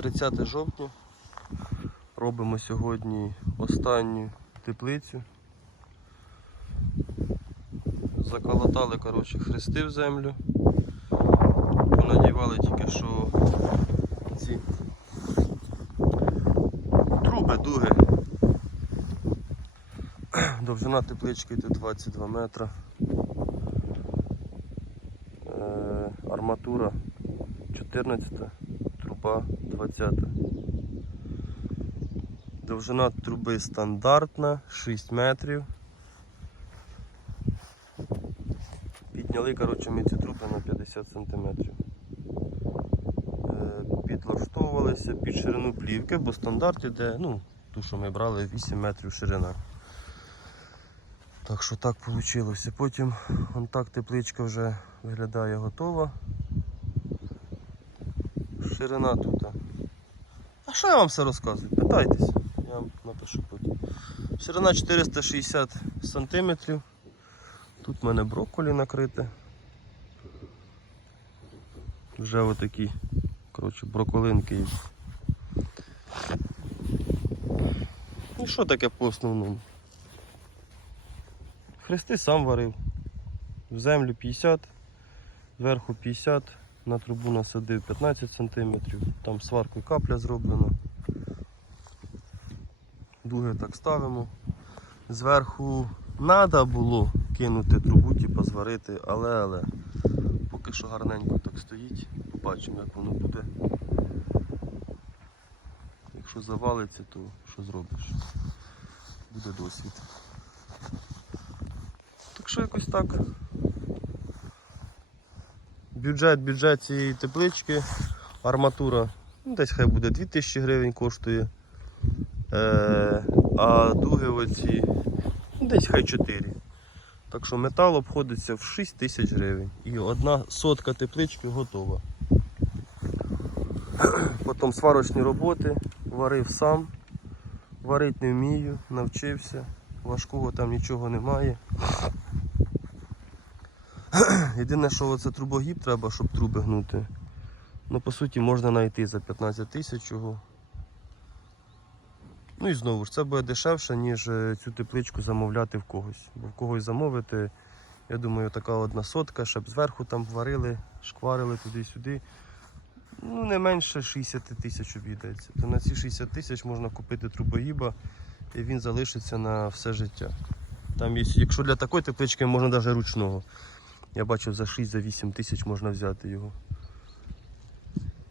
30 жовтня. Робимо сьогодні останню теплицю. Заколотали коротше, хрести в землю. Понадівали тільки що ці труби, дуги. Довжина теплички тут 22 метра. Е, арматура 14, труба 20. Довжина труби стандартна 6 метрів. Підняли коротше, ми ці труби на 50 см. Підлаштовувалися під ширину плівки, бо стандарт іде, ну, ту, що ми брали 8 метрів ширина. Так що так вийшло. Потім вон так тепличка вже виглядає готова. Ширина тут. А що я вам все розказую? Питайтесь, я вам напишу потім. Ширина 460 см. Тут в мене брокколі накрите. Вже отакі коротше, броколинки. є. І що таке по основному? Хрести сам варив. В землю 50, зверху 50, на трубу насадив 15 см, там сваркою капля зроблена. Дуги так ставимо. Зверху треба було кинути трубу, типу зварити, але але поки що гарненько так стоїть. Побачимо як воно буде. Якщо завалиться, то що зробиш? Буде досвід. Так що якось так. Бюджет, бюджет цієї теплички, арматура, ну, десь хай буде 2000 гривень коштує. Е, а дуги оці ну, десь хай 4. Так що метал обходиться в 6 тисяч гривень. І одна сотка теплички готова. Потім сварочні роботи, варив сам, варити не вмію, навчився, важкого там нічого немає. Єдине, що оце трубогіб треба, щоб труби гнути. Ну, по суті, можна знайти за 15 тисяч його. Ну і знову ж це буде дешевше, ніж е, цю тепличку замовляти в когось. Бо в когось замовити, я думаю, така одна сотка, щоб зверху там варили, шкварили туди-сюди. Ну, не менше 60 тисяч обійдеться. То на ці 60 тисяч можна купити трубогіба і він залишиться на все життя. Там якщо для такої теплички можна навіть ручного. Я бачив за 6-8 тисяч можна взяти його.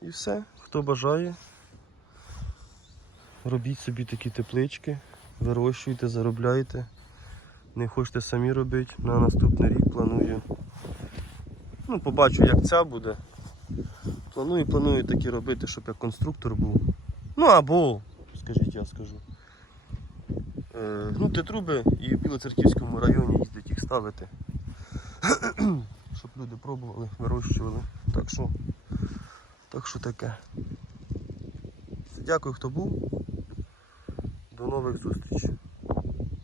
І все, хто бажає. Робіть собі такі теплички, вирощуйте, заробляйте. Не хочете самі робити, на наступний рік планую. Ну, побачу, як ця буде. Планую, планую такі робити, щоб я конструктор був. Ну або, скажіть, я скажу. Е, гнути труби і в Білоцерківському районі їздить їх ставити. Щоб люди пробували, вирощували. Так що, так що таке. Дякую, хто був. До нових зустрічей.